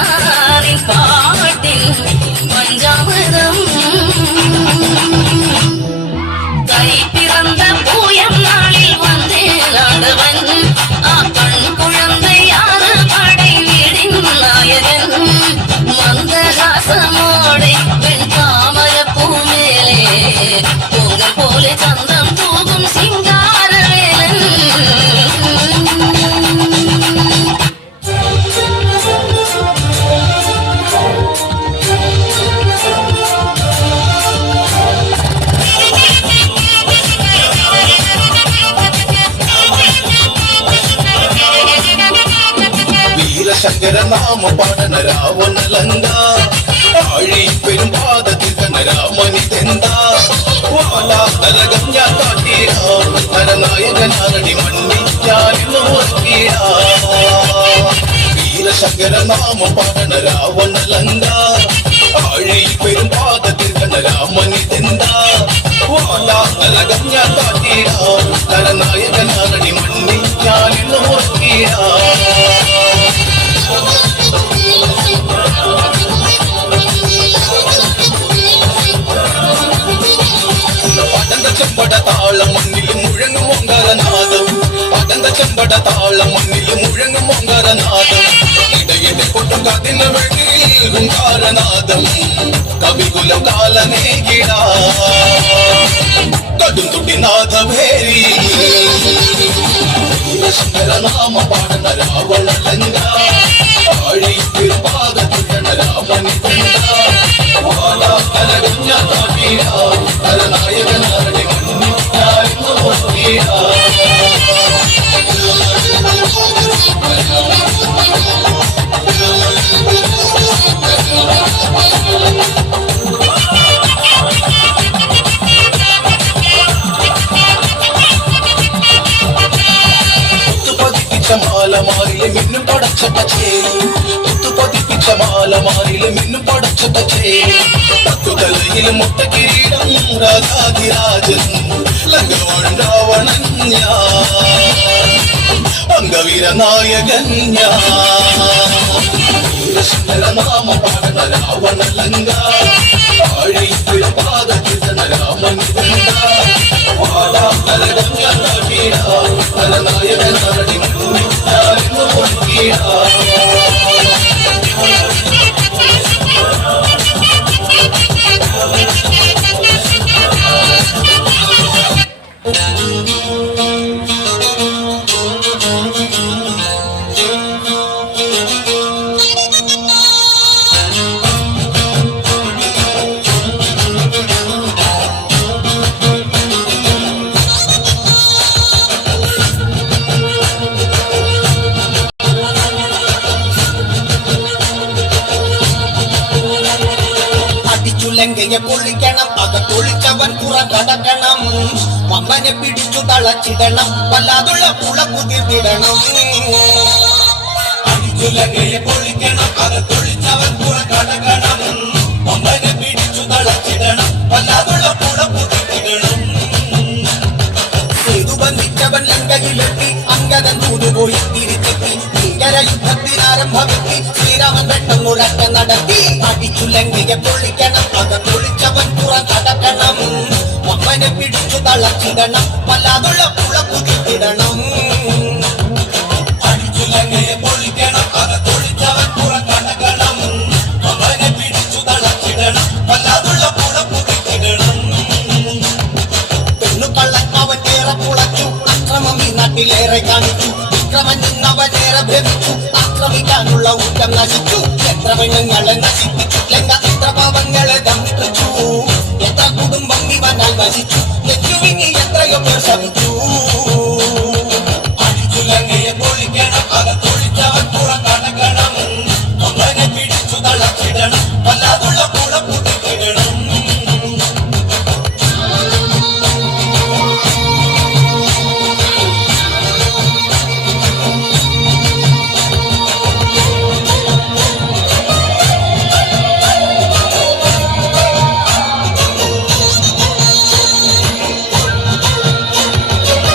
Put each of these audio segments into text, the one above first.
பாட்டில் பஞ்சாமிரம் கை பிறந்த பூயம் நாளில் வந்து ஆடவன் கண் குழந்தையான படை வீடின் நாயகன் மந்தகாசமோடை பெண் தாமர பூமேலே பொங்கல் போல சந்தம் தூகும் சிங்காரவேலன் ശങ്കര നാമ പാടന രാവണലങ്ക ആഴി പെരുമ്പാദത്തിൽ രാമനിതെന്താ വാലാതലകം ഞാൻ കാട്ടീട നരനായകനാരടി മണ്ണിച്ചാലിന്നു ഓർക്കീട വീരശങ്കര നാമ പാടന രാവണലങ്ക ആഴി പെരുമ്പാദത്തിൽ രാമനിതെന്താ വാലാതലകം ഞാൻ കാട്ടീട നരനായകനാരടി മണ്ണിച്ചാലിന്നു ഓർക്കീട ചെമ്പട താളം മണ്ണിലും മുഴങ്ങും ഓങ്കാരനാദം പതന്ത ചെമ്പട താളം മണ്ണിലും മുഴങ്ങും ഓങ്കാരനാദം ഇടയിടെ കൊട്ടും കാതിന് വെളിയിൽ ഓങ്കാരനാദം കവികുലം കാലമേകിട കടും തുടിനാഥവേരി ശങ്കരനാമ പാടന രാവണലങ്ക ആഴി പാദത്തുടന രാമനിതെന്ത വാലാതലകം ഞാൻ കാട്ടീട നരനായകനാരടി മണ്ണിച്ചാലിന്നു ഓർക്കീട മാലമാരിലെ മിന്നും പടച്ചട്ട ചേരി പതിപ്പിച്ച മാലമാരിലെ മിന്നും പടച്ചട്ട ചേരി പത്തുതലയിലും മുട്ട കിരീടം രാജാതിരാജൻ ലങ്കവൻ രാവണൻ അംഗവീര നായകൻ വീരശങ്കരനാമ പാടന രാവണലങ്ക ആഴിപ്പുഴ പാദകീർത്തന രാമനിതെന്ത വാലാതലകം ഞാൻ കാട്ടീട നരനായകനാരടി മണ്ണിച്ചാലിന്നു ഓർക്കീട ലങ്കയെ പൊളിക്കണം അകത്തൊളിച്ചവൻ പുറം കടക്കണം മമ്മനെ പിടിച്ചു തളച്ചിടണം വല്ലാതുള്ള പുള കുതിർത്തിടണം ലങ്കയെ പൊളിക്കണം അകത്തൊളിച്ചവൻ പുറം കടക്കണം മമ്മനെ പിടിച്ചു തളച്ചിടണം വല്ലാതുള്ള പുള കുതിർത്തിടണം സേതു ബന്ധിച്ചവൻ ലങ്കയിലെത്തി അങ്കദൻ തൂതുപോയി തിരിച്ചെത്തി ഭീകര യുദ്ധത്തിനാരംഭമെത്തി ശ്രീരാമൻ പെട്ടെന്നൊരറ്റ നടത്തി അടിച്ചു ലങ്കയെ പൊളിക്കണം അകത്തൊളിച്ചവൻ പുറം കടക്കണം മമ്മനെ പിടിച്ചു തളച്ചിടണം വല്ലാതുള്ള പുള കുതിർത്തിടണം അടിച്ചു ലങ്കയെ പൊളിക്കണം അകത്തൊളിച്ചവൻ പുറം കടക്കണം മമ്മനെ പിടിച്ചു തളച്ചിടണം വല്ലാതുള്ള പുള കുതിർത്തിടണം പെണ്ണു കള്ളൻ അവൻ ഏറെ പുളച്ചു അക്രമം ഈ നാട്ടിലേറെ കാണിച്ചു വിക്രമൻ നിന്നവനേറെ ഭ്രമിച്ചു ആക്രമിക്കാനുള്ള ഊറ്റം നശിച്ചു എത്ര പെണ്ണുങ്ങളെ നശിപ്പിച്ചു ലങ്ക എത്ര പാവങ്ങളെ ദമിച്ചു എത്ര കുടുംബം ഇവനാൽ നശിച്ചു നെറ്റുവിങ്ങി എത്രയോ പേർ ശമിച്ചു അടിച്ചു ലങ്കയെ പൊളിക്കണം അകത്തൊളിച്ചവൻ പുറം കടക്കണം മമ്മനെ പിടിച്ചു തളച്ചിടണം വല്ലാതുള്ള പുള കുതിർത്തിടണം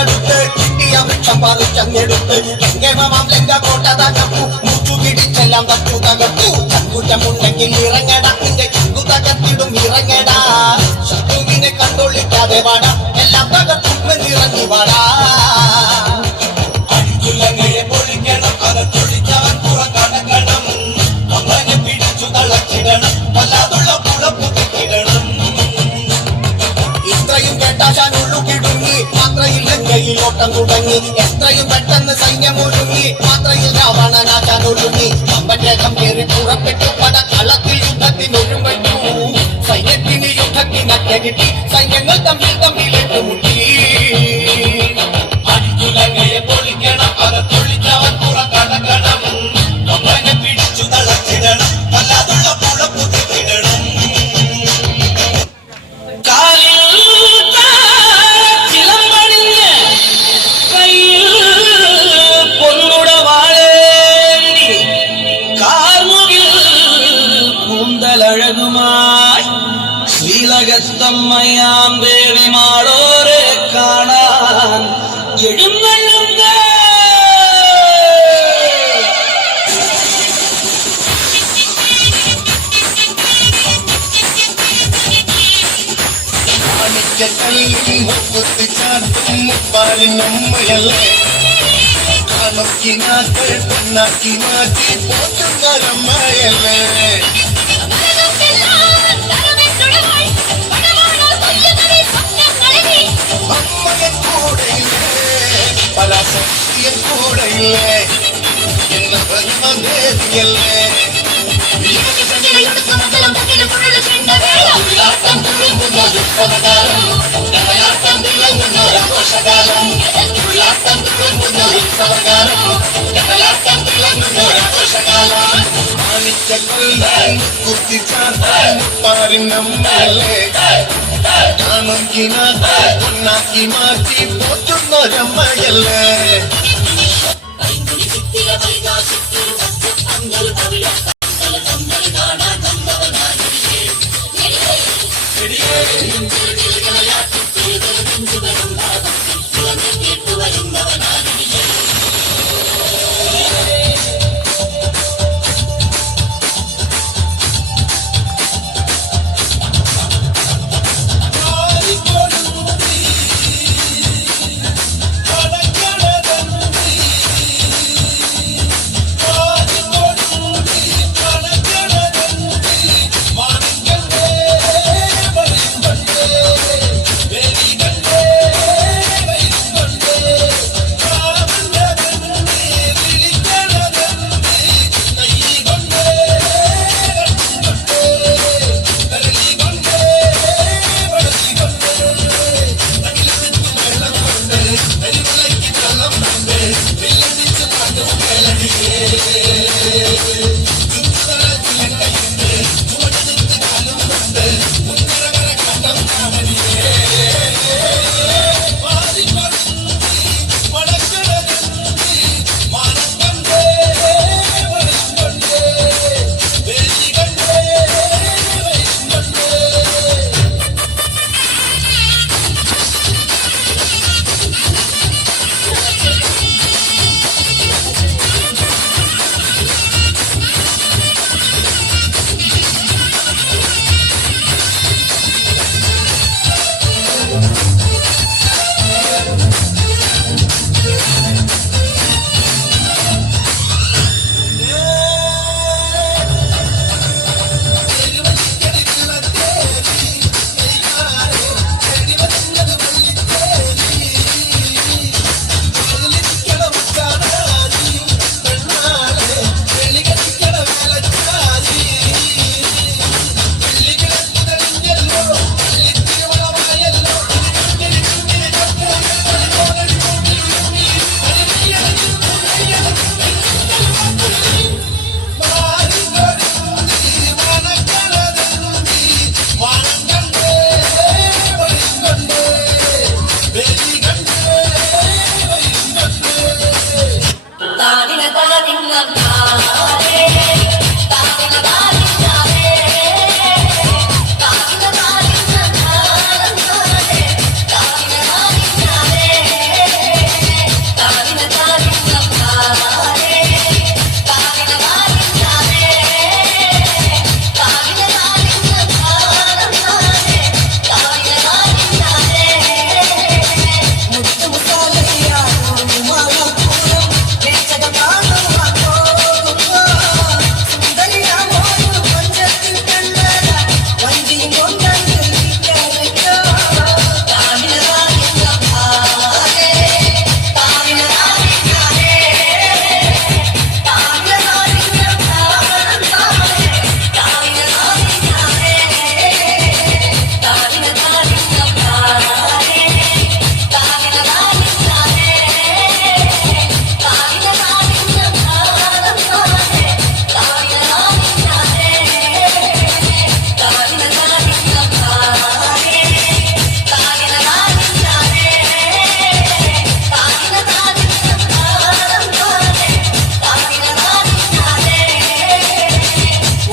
കടുത്ത് കിട്ടിയ വൃക്ഷം പറിച്ചെടുത്ത് ലങ്കമാം ലങ്ക കോട്ട തകർത്തു മുച്ചു പിടിച്ചെല്ലാം തട്ടു തകർത്തു ചങ്കുറ്റമുണ്ടെങ്കിൽ ഇറങ്ങട നിന്റെ ചങ്കു തകർത്തിടും ഇറങ്ങടാ ശത്രുവിനെ കണ്ടൊള്ളിക്കാതെ വാടാ എല്ലാം തകർത്തുമെന്നിറങ്ങി വാടാ അടിച്ചുലങ്ങയെ പൊളിക്കണം അകത്തൊളിച്ചവൻ പുറകടക്കണം അവനെ പിടിച്ചു തളച്ചിടണം വല്ലാതുള്ള പുളപ്പു കിടണം ഇത്രയും കേട്ടാശാനുള്ളു കിടുങ്ങി മാത്രയിൽ ലങ്കയിൽ ഓട്ടം തുടങ്ങി എത്രയും പെട്ടെന്ന് സൈന്യം ഒരുങ്ങി മാത്രയിൽ രാവണനാശാൻ ഒരുങ്ങി അമ്പറ്റേകം കയറി പുറപ്പെട്ടു പട കളത്തിൽ യുദ്ധത്തിനൊരുമ്പറ്റു സൈന്യത്തിന് യുദ്ധത്തിനൊക്കെ കിട്ടി സൈന്യങ്ങൾ തമ്മിൽ ഏറ്റുമുട്ടി അടിച്ചുലങ്ങയെ പൊളിക്കണം അകത്തൊളിച്ചവൻ പുറകടക്കണം അവനെ പിടിച്ചു തളച്ചിടണം വല്ലാതുള്ള പുളപ്പു കിടണം ഴകുമായി ശ്രീലകത്തമ്മയാം ദേവി മാളോരെ കാണാൻ എഴുന്നള്ളുന്ന നമ്മയല്ലേ കാണുക്കിനാക്കൾ പെണ്ണാക്കി മാറ്റി പോറ്റുന്നരമ്മയല്ലേ അമ്മയൻ കൂടെയില്ലേ പരാശക്തിയൻ കൂടെയില്ലേ എന്ന ബ്രഹ്മദേവിയല്ലേ നമ്മയല്ലേ കാണുകിനാക്കി മാറ്റി പോറ്റുന്നൊരമ്മയല്ലേ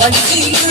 കണിച്ചിരുന്നു